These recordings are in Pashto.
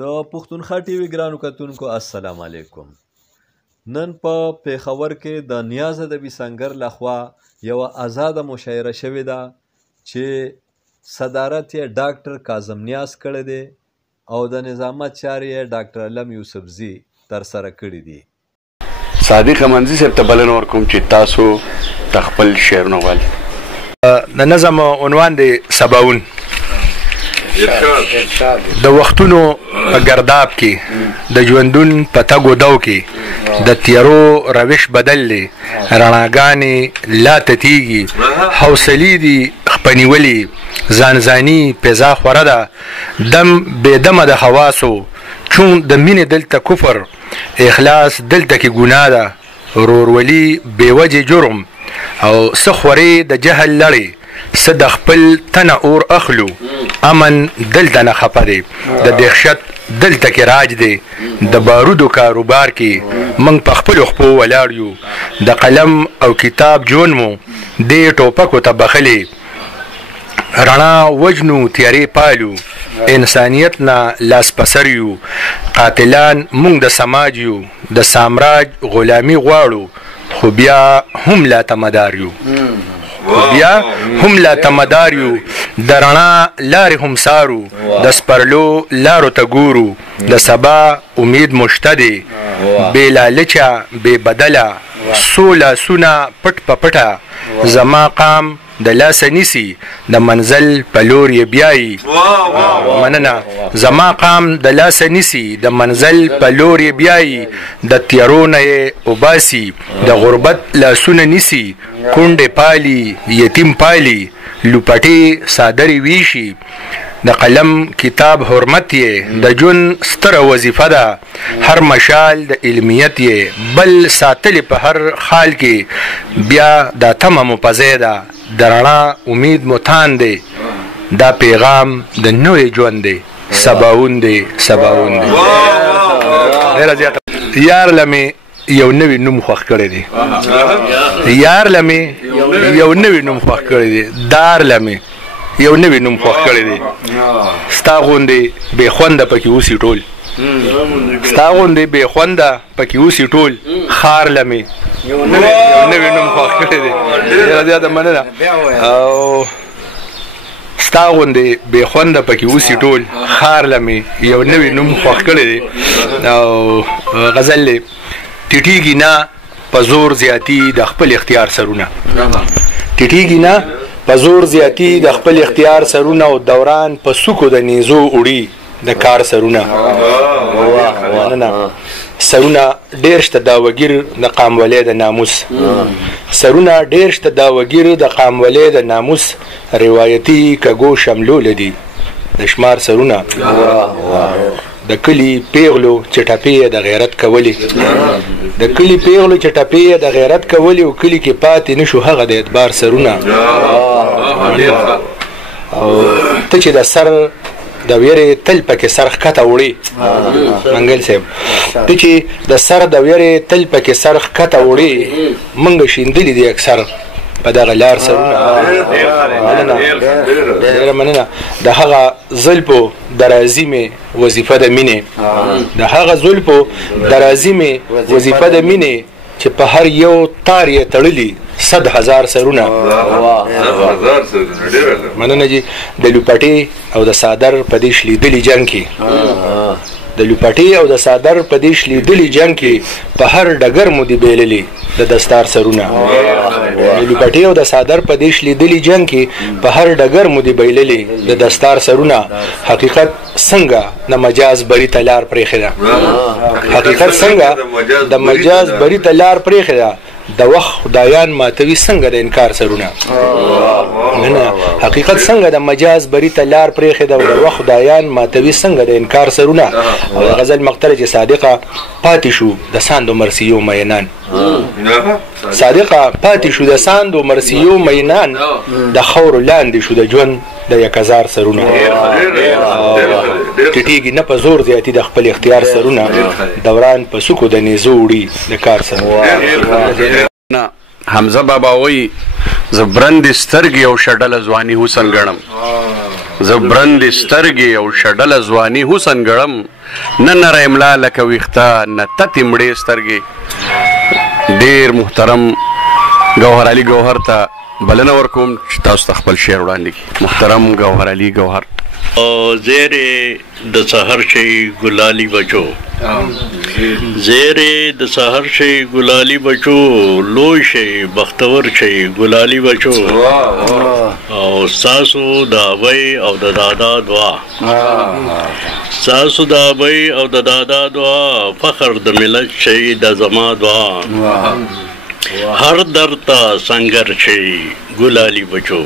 د پښتونخوا ټي وي ګرانو کتونکو السلام علیکم. نن په پیښور کې د نیاز ادبي سنګر لخوا یوه ازاده مشاعره شوې ده چې صدارت یې ډاکټر کاظم نیاز کړی دی او د نظامت چارې یې ډاکټر علم یوسفزي ترسره کړي دي. صادق منځي صاحب ته بلنه ورکوم چې تاسو د خپل شعرونه ووایئ. د نظم عنوان دی سباون. د وختونو په ګرداب کې د ژوندون په تګ و دو کې د تیارو روش بدل دی، رڼاګانې لا تتیږي، حوصلې دي خپنیولې، ځانځاني پیزا خوره ده، دم بېدمه د حواسو، چون د مینې دلته کفر، اخلاص دلته کې ګناه ده، ورورولي بېوجې جرم او څه خورې د جهل لړې، څه د خپل تنه اور اخلو، امن دلته نه خفه دی، د دهشت دلته کې راج دی، د بارودو کاروبار کې موږ په خپلو خپو ولاړ یو، د قلم او کتاب ژوند مو دې ټوپکو ته بخلې، رڼا وجنو تیارې پالو، انسانیت نه لاس پسر یو، قاتلان موږ د سماج یو، د سامراج غلامي غواړو، خو بیا هم لا تمدار یو، بیا هم لا تمدار یو، د رڼا لارې هم سارو، د سپرلو لارو ته ګورو، د سبا امید مشته دی، بې لالچه بې بدله، څو لاسونه پټ په پټه زما قام د لاسه نیسي، د منزل په لور یې بیایي، مننه، زما قام د لاسه نیسي، د منزل په لور یې بیایي، د تیارو نه یې وباسي، د غربت لاسونه نیسي، کونډې پالي یتیم پالي، لوپټې څادرې ویشي، د قلم کتاب حرمت یې د ژوند ستره وظیفه ده، هر مشال د علمیت یې بل ساتلې په هر حال کې، بیا دا تمه مو په ځای ده، د رڼا امید مو تان دی، دا پیغام د نوې ژوند دی، سباون دی سباون دی. ډېره زیاته یار له مې یو نوی نوم خوښ کړی دی، یار له مې یو نوی نوم خوښ کړی دی، دار له مې یو نوی نوم خوښ کړی دی، ستا غوندې بې خونده پکې اوسي ټول، ستا غوندې بې خونده پکې اوسي ټول، خار له مې یو نوی نوم خوښ کړی دی. ډېره زیاته مننه. او ستا غوندې بې خونده پکې اوسي ټول، خار له مې یو نوی نوم خوښ کړی دی. او غزل دی ټیټیږي نه په زور زیاتي د خپل اختیار سرونه، ټیټیږي نه په زور زیاتي د خپل اختیار سرونه، او دوران په سوکو د نیزو وړي د کار سرونه، سرونه ډېر شته د وګیر د قامولې د ناموس، سرونه ډېر شته د وګیر د قامولې د ناموس، روایتي کږو شملو لدي د شمار سرونه، د کلي پیغلو چې ټپې د غیرت کولې، د کلي پیغلو چې ټپې د غیرت کولې، او کلي کې پاتې نشو هغه د اعتبار سرونه. او ته چې د سر د ویرې تل پکې سر ښکته وړي، منګل صاحب، ته چې د سر د ویرې تل پکې سر ښکته وړي، موږ شیندلي دي اکثر په دغه لار سرونه. ډېره مننه. د هغه زلفو درازي مې وظیفه د مینې، د هغه زلفو درازي مې وظیفه د مینې، چې په هر یو تار یې تړلي 100,000 سرونه. مننه جي. د لوپټې او د صادر په دې شلیدلي جنګ کې، د لوپټې او د صادر په دې شلیدلي جنګ کې، په هر ډګر مو دي بیللي د دستار سرونه، د لوپټې او د صادر په دې شلیدلي جنګ کې، په هر ډګر مو دي بیللي د دستار سرونه. حقیقت څنګه د مجاز بری ته لار پرېښې ده، حقیقت څنګه د مجاز بری ته لار پرېښې ده، د وخت خدایان ماتوي څنګه د انکار سرونه، حقیقت څنګه د مجاز بری ته لار پرېښې ده، او د وخت خدایان ماتوي څنګه د انکار سرونه. او د غزل مقتله چې صادقه پاتې شو د ساندو مرسیو مینان، صادقه پاتې شو د ساندو مرسیو مینان، د خاورو لاندې شو د ژوند د 1000 سرونه، ټیټیږي نه په زور زیاتي د خپل اختیار سرونه، دوران په سوکو د نیزو وړي د کار سرونه. حمزه بابا وایي زه برندې سترګې او شډله ځواني حسن ګڼم، زه برندې سترګې او شډله ځواني حسن ګڼم، نه نری املا لکه ویښته نه تتې مړې سترګې. ډېر محترم ګوهر علي ګوهر ته بلنه ورکوم چې تاسو ته خپل شعر وړاندې کړي. محترم ګوهر علي ګوهر. زیرې د سحر شي ګلالي بچو، زیرې د سحر شي ګلالي بچو، لوی شي بختور شي ګلالي بچو. او ستاسو د ابۍ او د دادا دعا، ستاسو د ابۍ او د دادا دعا، فخر د ملت شي د زما دعا. هر درته سنگر شي ګلالي بچو،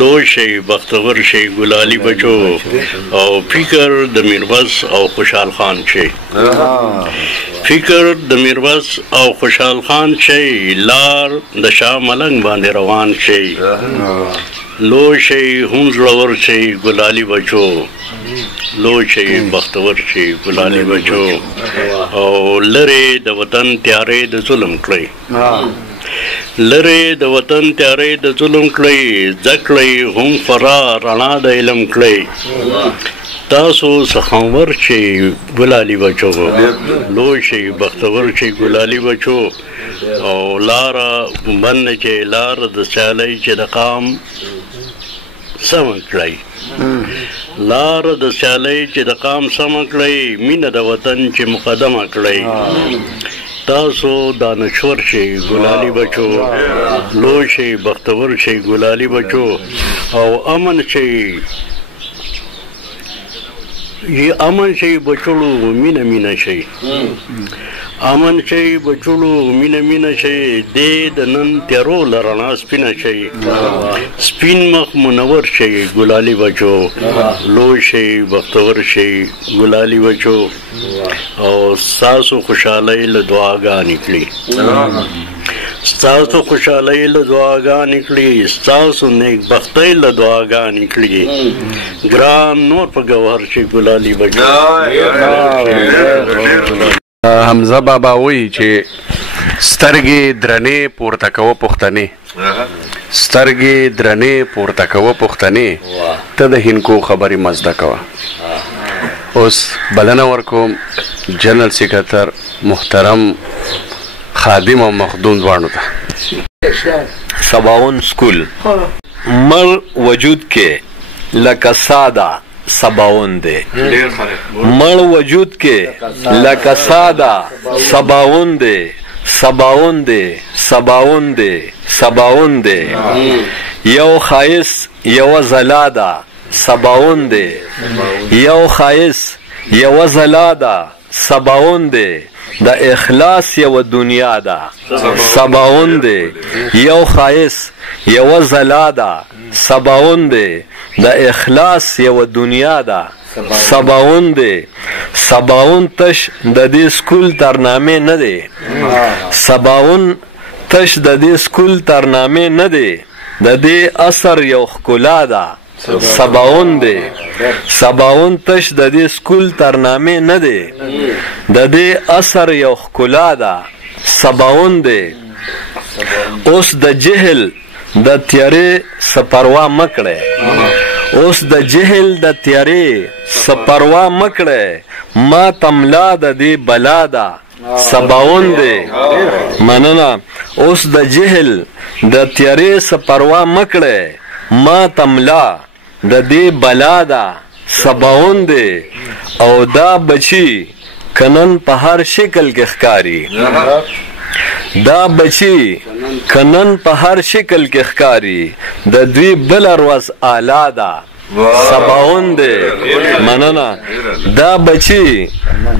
لوی شي بختور شي ګلالي بچو. او فکر د میرویس او خوشحال خان شي، فکر د میرویس او خوشحال خان شي، لار د شاه ملنګ باندې روان شي. لوی شي هم زړور شي ګلالي بچو، لوی شي بختور شي ګلالي بچو. او لرې د وطن تیارې د ظلم کړئ، لرې د وطن تیارې د ظلم کړئ. زده کړئ هم فرا رڼا د علم کړئ. تاسو سخاور شي ګلالي بچو، لوی شي بختور شي ګلالي بچو. او لاره بند چې لار د سیالۍ چې د قام سمه کړئ، لار د سیالۍ چې د قام سمه کړئ. مینه د وطن چې مقدمه کړئ. تاسو دانشور شي ګلالي بچو، لوی شي بختور شي ګلالي بچو. او امن شي، امن شي بچوړو مینه مینه شي، امن شي بچوړو مینه مینه شي. دې د نن تیارو له رڼا سپینه شي، سپین مخ منور شي ګلالي بچو، لوی شي بختور شي ګلالي بچو. او ستاسو خوشحالۍ له دعاګانې کړي، ستاسو خوشحالۍ له دعاګانې کړي، ستاسو نیکبختۍ له دعاګانې کړي. ګران نور په ګوهر شي ګلالي بچو. حمزه بابا وایي چې سترګې درنې پورته کوه پښتنې، سترګې درنې پورته کوه پښتنې، ته د هینکو خبرې مزده کوه. اوس بلنه ورکوم جنرال سیکرټر محترم خادم او مخدوم دواړو ته. سباون سکول مر وجود کې لکه ساده سباون دی، مړ وجود کې لکه ساده سباون دی، سباون دی، سباون دی، سباون دی. یو خایس یو زلاده سباون دی، یو خایس یو زلاده سباون دی. د اخلاص یو دنیا ده سباون دی، یو خایس یو زلاده سباون دی. د اخلاص یو دنیا ده سباون دی. سباون تش د دې سکول ترنامه نه دی، سباون تش د دې سکول ترنامه نه دی. د دې اثر یو ښکلا ده سباون دی. سباون تش د دې سکول ترنامه نه دی، د دې اثر یو ښکلا ده سباون دی. اوس د جهل د تیارې سپروا مکړه، اوس د جهل د تیارې سپروا مکړه. ما تملا د دې بلا ده سباون دی. مننه. اوس د جهل د تیارې سپروا مکړه، ما تملا د دې بلا ده سباون دی. او دا بچی کنن په هر شکل کې ښکاری، دا بچی کنن په هر شکل کې ښکاری. د دوی بل ورځ اعلی ده سباون دی. مننه. دا بچی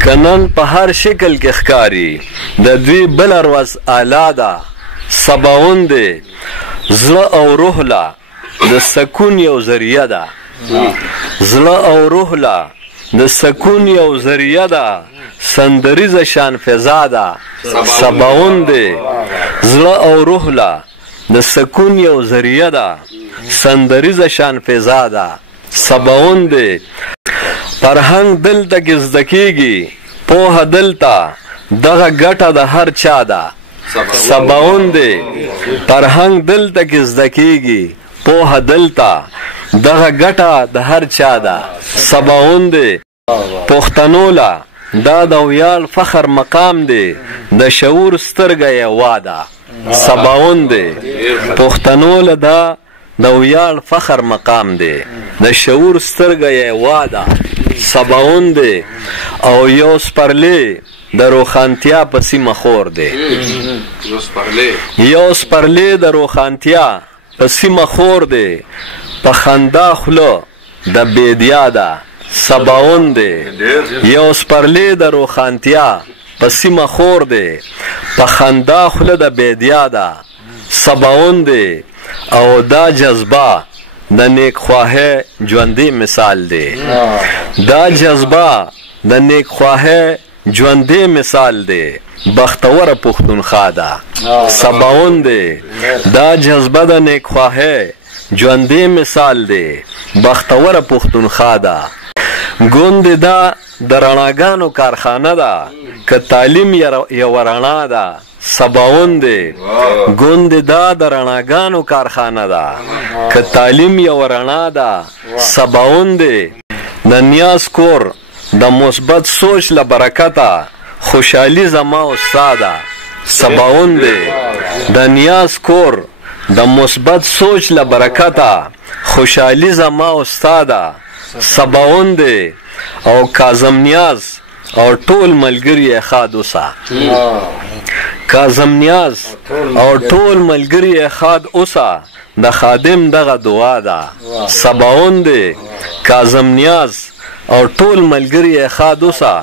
کنن په هر شکل کې ښکاری، د دوی بل ورځ اعلی ده سباون دی. زړه او روح لا د سکون یو ذریعہ ده، زړه او روح لا د سکون یو ذریعہ ده. سندریزه شان فضا ده سباون دی. زړه او روح لا د سکون یو ذریعہ ده، سندریزه شان فضا ده سباون دی. فرهنګ دلته کې زده کېږي، پوهه دلته دغه ګټه د هر چا ده سباون دی. فرهنګ دلته کې زده کېږي، پوهه دلته دغه ګټه د هر چا ده سباون دی. پښتنو له دا د ویاړ فخر مقام دی د شعور سترګه یې واده سباوون دی پښتنو له دا د ویاړ فخر مقام دی د شعور سترګه یې واده سباوون دی او یو سپرلی د روښانتیا په سیمه خور دی یو سپرلی د روښانتیا په سیمه خور دی په خندا خوله د بیدیا ده سباوون دی یو سپرلی د روښانتیا په سیمه خور دی په خندا خوله د بیدیا ده سباوون دی او دا جذبه د نیک خواهی ژوندی مثال دی دا جذبه د نیک خواهی ژوندی مثال دی بختوره پښتونخوا ده سباوون دی دا جذبه د نیک خواهی ژوندی مثال دی بختوره پښتونخوا ده ګوند دا د رڼاګانو کارخانه ده که تعلیم یوه رڼا ده سباوون دی ګوند دا د رڼاګانو کارخانه ده که تعلیم یوه رڼا ده سباوون دی د نیاز کور د مثبت سوچ له برکته خوشحالي زما او ستا ده سباوون دی د نیاز کور د مثبت سوچ له برکته خوشحالي زما او ستا ده سباوون دی او کاظم نیاز او ټول ملګری یې ښاد اوسه کاظم نیاز او ټول ملګری یې ښاد اوسه د خادم دغه دعا ده سباوون دی کاظم نیاز او ټول ملګری یې ښاد اوسه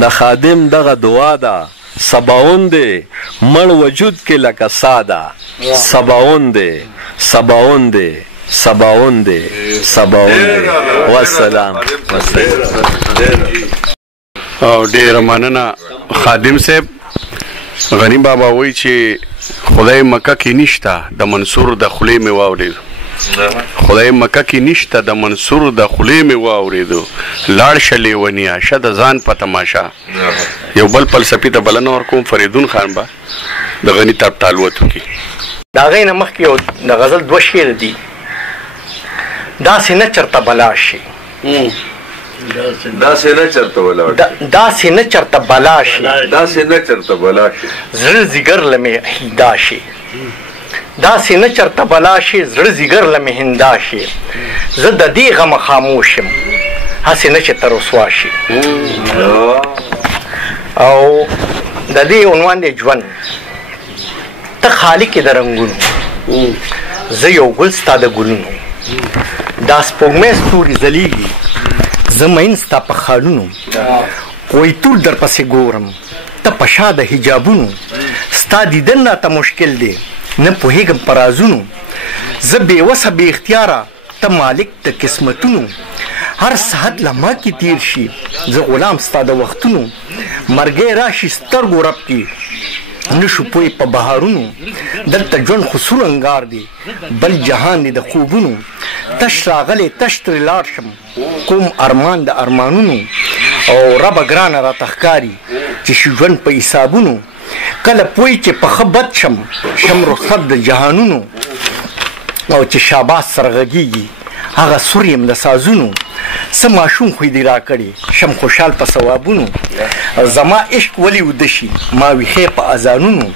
د خادم دغه دعا ده سباوون دی مړ وجود کې لکه ساده سباوون دی سباوون دی سباوون دی سباوون دی والسلام او ډیره مننه خادم صاحب غنی بابا وایي چې خدای مکه کې نشته د منصور د خولې مې واورېدو خدای مکه کې نشته د منصور د خولې مې واورېدو لاړ شه لیونیه شه د ځان په تماشا یو بل فلسفي ته بلنه ورکوم فریدون خان به د غني طرف تعلوت وکړي د هغې نه مخکې یو د غزل دوه شعر دي داسې نه چرته بلا شي داسې نه چرته ولاړ داسې نه چرته بلا شي داسې نه چرته بلا شي زړه ځیګر له مې هیدا شي داسې نه چرته بلا شي زړه ځیګر له مې هندا شي زه د دې غمه خاموش یم هسې نه چې ته رسوا شي او د دې عنوان دی ژوند ته خالق د رنګونو زه یو ګل ستا د ګلونو دا سپوږمۍ ستوري ځلیږي زه مین ستا په خالونو کوی تور در پسې ګورم ته په شا د حجابونو ستا دیدن راته مشکل دی نه پوهېږم په رازونو زه بېوسه بې اختیاره ته مالک د قسمتونو هر ساعت له ما کې تیر شي زه غلام ستا د وختونو مرګی راشي سترګو رب کې نشو پوی په بهارونو دلته ژوند خو سور انګار دی بل جهان دی د خوبونو تش راغلی تش ترې لاړ شم کوم ارمان د ارمانونو او ربه ګرانه راته ښکاري چې شي ژوند په حسابونو کله پوی چې په ښه بد شم رخصت د جهانونو او چې شاباس سره غږیږي هغه سور یم د سازونو څه ماشوم خو دې راکړې شم خوشحال په ثوابونو زما عشق ولې وده شي ما ویښې په اذانونو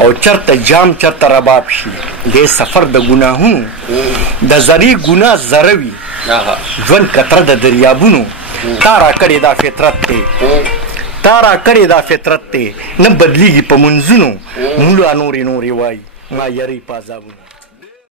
او چرته جام چرته رباب شي دې سفر د ګناهونو د زرې ګناه زره وي ژوند کتره د دریابونو تا راکړې دا فطرت دی تا راکړې دا فطرت دی نه بدلیږي په منځونو مولا نورې وایي ما یری په عذابونو